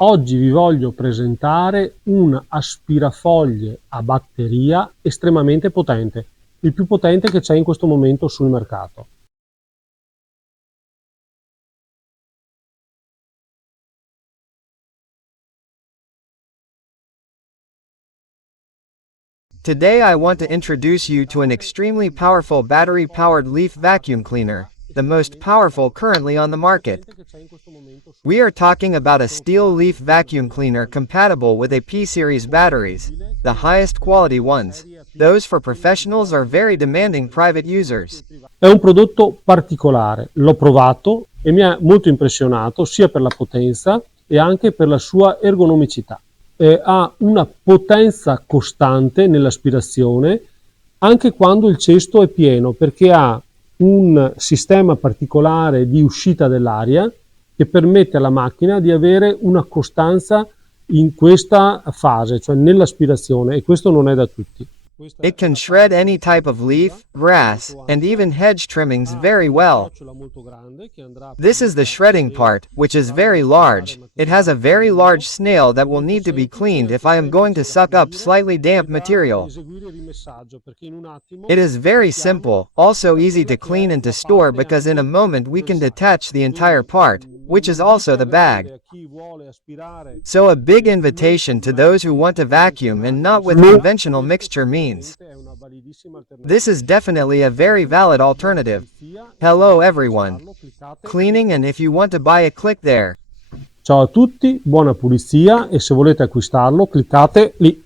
Oggi vi voglio presentare un aspirafoglie a batteria estremamente potente, il più potente che c'è in questo momento sul mercato. Today I want to introduce you to an extremely powerful battery-powered leaf vacuum cleaner, the most powerful currently on the market. We are talking about a steel leaf vacuum cleaner compatible with a P-series batteries, the highest quality ones. Those for professionals or very demanding private users. È un prodotto particolare, l'ho provato e mi ha molto impressionato sia per la potenza e anche per la sua ergonomicità. Ha una potenza costante nell'aspirazione anche quando il cesto è pieno, perché ha un sistema particolare di uscita dell'aria che permette alla macchina di avere una costanza in questa fase, cioè nell'aspirazione, e questo non è da tutti. It can shred any type of leaf, grass, and even hedge trimmings very well. This is the shredding part, which is very large. It has a very large snail that will need to be cleaned if I am going to suck up slightly damp material. It is very simple, also easy to clean and to store because in a moment we can detach the entire part, which is also the bag. So a big invitation to those who want to vacuum and not with conventional mixture means. This is definitely a very valid alternative. Hello everyone. Cleaning, and if you want to buy it, click there. Ciao a tutti, buona pulizia, e se volete acquistarlo cliccate lì.